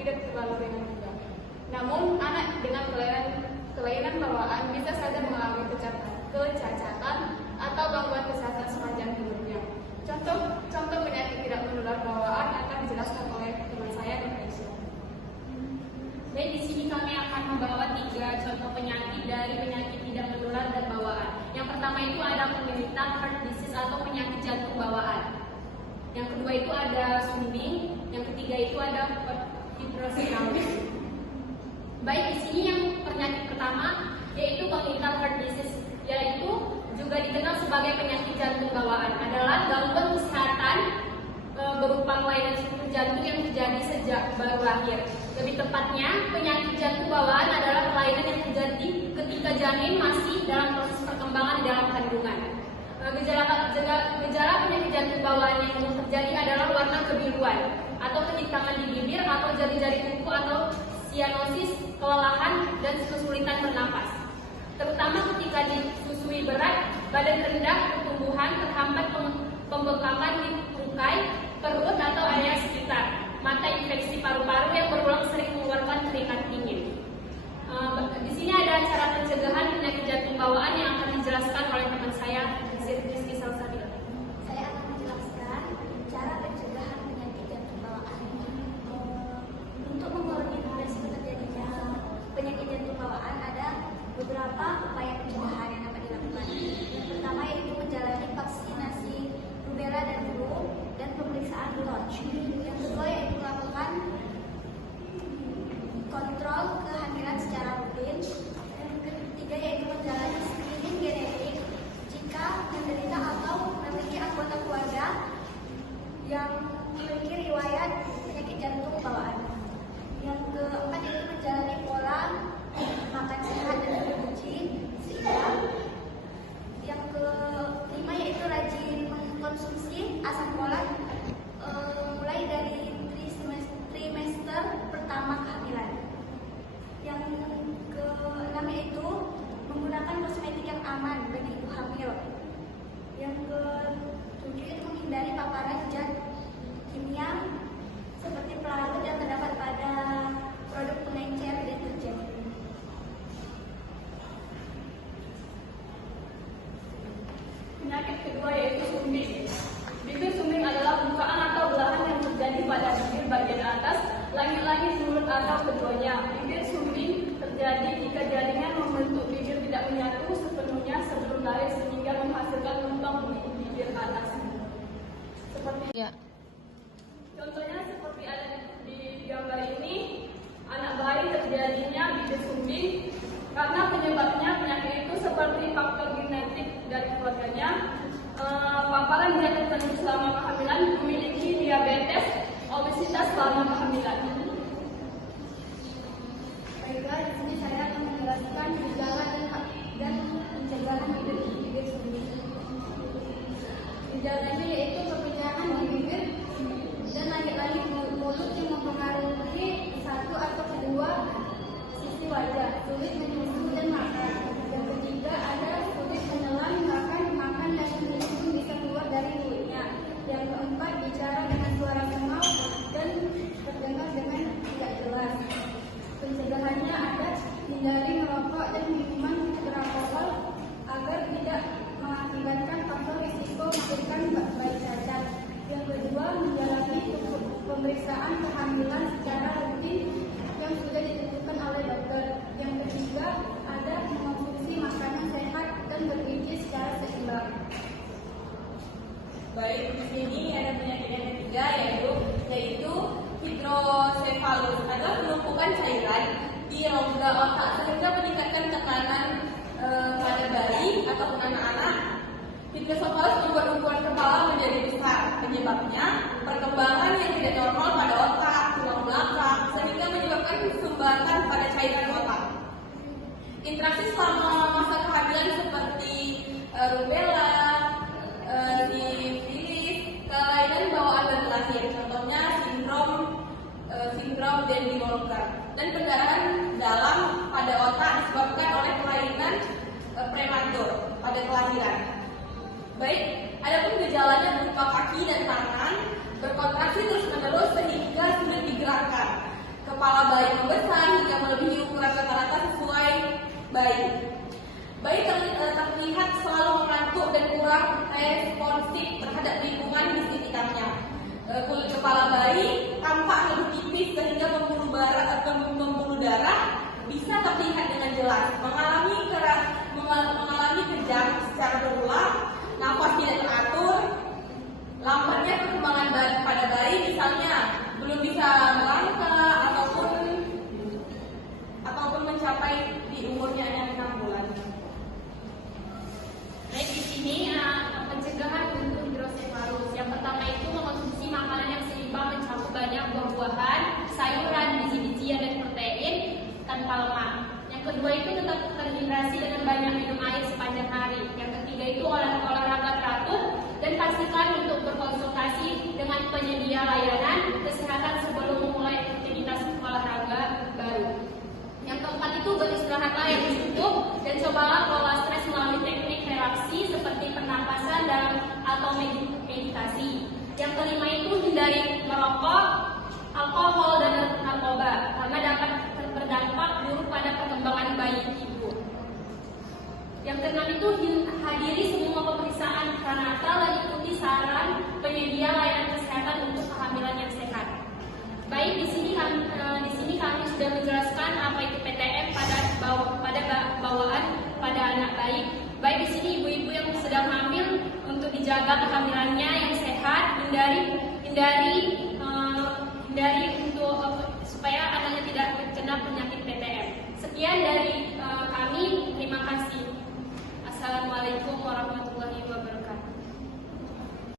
tidak terlalu ringan juga. Namun, anak dengan kelainan bawaan bisa saja mengalami kecacatan atau gangguan kesehatan sepanjang hidupnya. Contoh penyakit tidak menular bawaan akan dijelaskan oleh teman saya, Dr. Isya. Baik, di sini kami akan membawa 3 contoh penyakit dari penyakit tidak menular dan bawaan. Yang pertama itu ada penderita heart disease atau penyakit jantung bawaan. Yang kedua itu ada sumbing. Yang ketiga itu ada hidrosefalus. Baik, di sini yang penyakit pertama yaitu congenital heart disease, yaitu juga dikenal sebagai penyakit jantung bawaan, adalah gangguan kesehatan berupa kelainan struktur jantung yang terjadi sejak baru lahir. Lebih tepatnya, penyakit jantung bawaan adalah kelainan yang terjadi ketika janin masih dalam proses perkembangan dalam kandungan. Gejala penyakit jantung bawaan yang umum terjadi adalah warna kebiruan atau kehitangan di bibir atau jari-jari kuku atau sianosis, kelelahan, dan kesulitan bernapas. Terutama ketika disusui berat, badan rendah, pertumbuhan, terhambat pembengkakan di tungkai, perut atau area sekitar, mata infeksi paru-paru yang berulang sering mengeluarkan keringat dingin. Di sini ada cara pencegahan penyakit jantung bawaan yang akan dijelaskan oleh teman saya, Rizky Salsabila. Saya akan menjelaskan cara pencegahan penyakit jantung bawaan. Untuk mengurangi resiko terjadinya penyakit jantung bawaan ada beberapa upaya pencegahan yang dapat dilakukan. Yang pertama yaitu menjalani vaksinasi rubella dan flu dan pemeriksaan Lodge. Yang kedua yaitu melakukan kontrol kehamilan secara rutin. Yang ketiga yaitu menjalani screening genetik jika menderita atau memiliki anggota keluarga yang memiliki riwayat penyakit jantung bawaan. Yang keempat yaitu menjalani pola makan sehat dan bergizi seimbang. Yang kelima yaitu rajin mengkonsumsi asam folat mulai dari trimester pertama kehamilan. Yang keenam yaitu menggunakan kosmetik yang aman bagi ibu hamil. Yang ketujuh itu menghindari paparan zat kimia seperti pelarut yang terdapat pada produk pengencer deterjen. Penyakit kedua yaitu sumbing. Bibir sumbing adalah bukaan atau belahan yang terjadi pada bibir bagian atas, langit-langit mulut atau keduanya. Bibir sumbing terjadi jika jaringan membentuk bibir tidak menyatu sepenuhnya sebelum lahir sehingga menghasilkan lubang di bibir atas. Contohnya seperti ada di gambar ini, anak bayi terjadinya bibir sumbing karena penyebabnya penyakit itu seperti faktor genetik dari keluarganya, paparan zat tertentu selama kehamilan, memiliki diabetes, obesitas selama kehamilan. Baiklah, di sini saya akan menjelaskan gejala dan pencegahan bibir sumbing. Gejalanya yaitu kemenyangan di bibir dan langit-langit mulut yang mempengaruhi satu atau kedua sisi wajah, sulit menyusu dan makan. Yang ketiga ada sulit menelan, makan dan menyusu bisa keluar dari mulutnya. Yang keempat bicara dengan suara kemau dan terdengar dengan tidak jelas. Pencegahannya ada hindari merokok dan minuman beralkohol agar tidak mengakibatkan faktor risiko melahirkan bayi cacat. Yang kedua menjalani pemeriksaan kehamilan secara rutin yang sudah ditentukan oleh dokter. Yang ketiga ada mengonsumsi makanan sehat dan bergizi secara seimbang. Baik, di sini ada penyakit yang ketiga yaitu hidrosefalus, adalah penumpukan cairan di rongga otak sehingga meningkatkan tekanan pada bayi ataupun anak-anak. Hidrosefalus membuat ukuran kepala menjadi besar. Penyebabnya perkembangan yang tidak normal pada otak, tulang belakang, sehingga menyebabkan sumbatan pada cairan otak. Interaksi selama masa kehamilan seperti rubella, sifilis, kelainan bawaan dan lahir, contohnya sindrom Denby-Walker, dan pendarahan dalam pada otak disebabkan oleh kelainan prematur pada kelahiran. Baik, adapun gejalanya berupa kaki dan tangan berkontraksi terus-menerus sehingga sulit digerakkan. bayi. Bayi terlihat selalu mengantuk dan kurang responsif terhadap lingkungan di sekitarnya. Kulit kepala bayi tampak lebih tipis sehingga pembuluh darah bisa terlihat dengan jelas. Mengalami kejang secara berulang, nafas tidak teratur, lambatnya perkembangan pada bayi, misalnya belum bisa melangkah ataupun mencapai di umurnya yang 6 bulan. Baik, di sini pencegahan untuk hidrosefalus. Yang pertama itu mengonsumsi makanan yang seimbang mencakup banyak buah-buahan, sayuran, biji-bijian dan protein tanpa lemak. Yang kedua itu tetap terhidrasi dengan banyak minum air sepanjang hari. Yang ketiga itu olahraga teratur dan pastikan untuk berkonsultasi dengan penyedia layanan kesehatan sebelum memulai aktivitas olahraga baru. Yang keempat itu beristirahatlah yang cukup dan cobalah kelola stres melalui teknik relaksi seperti pernapasan atau meditasi. Yang kelima itu hindari merokok, alkohol dan narkoba karena dapat berdampak buruk pada perkembangan bayi ibu. Yang keenam itu hadiri semua pemeriksaan prenatal dan ikuti saran penyedia layanan kesehatan untuk kehamilan yang sehat. Baik, di sini kami sudah menjelaskan apa itu PTM pada bawaan pada anak bayi. Baik, di sini ibu-ibu yang sedang hamil untuk dijaga kehamilannya yang sehat, hindari untuk supaya anaknya tidak terkena penyakit PTM. Sekian dari kami, terima kasih.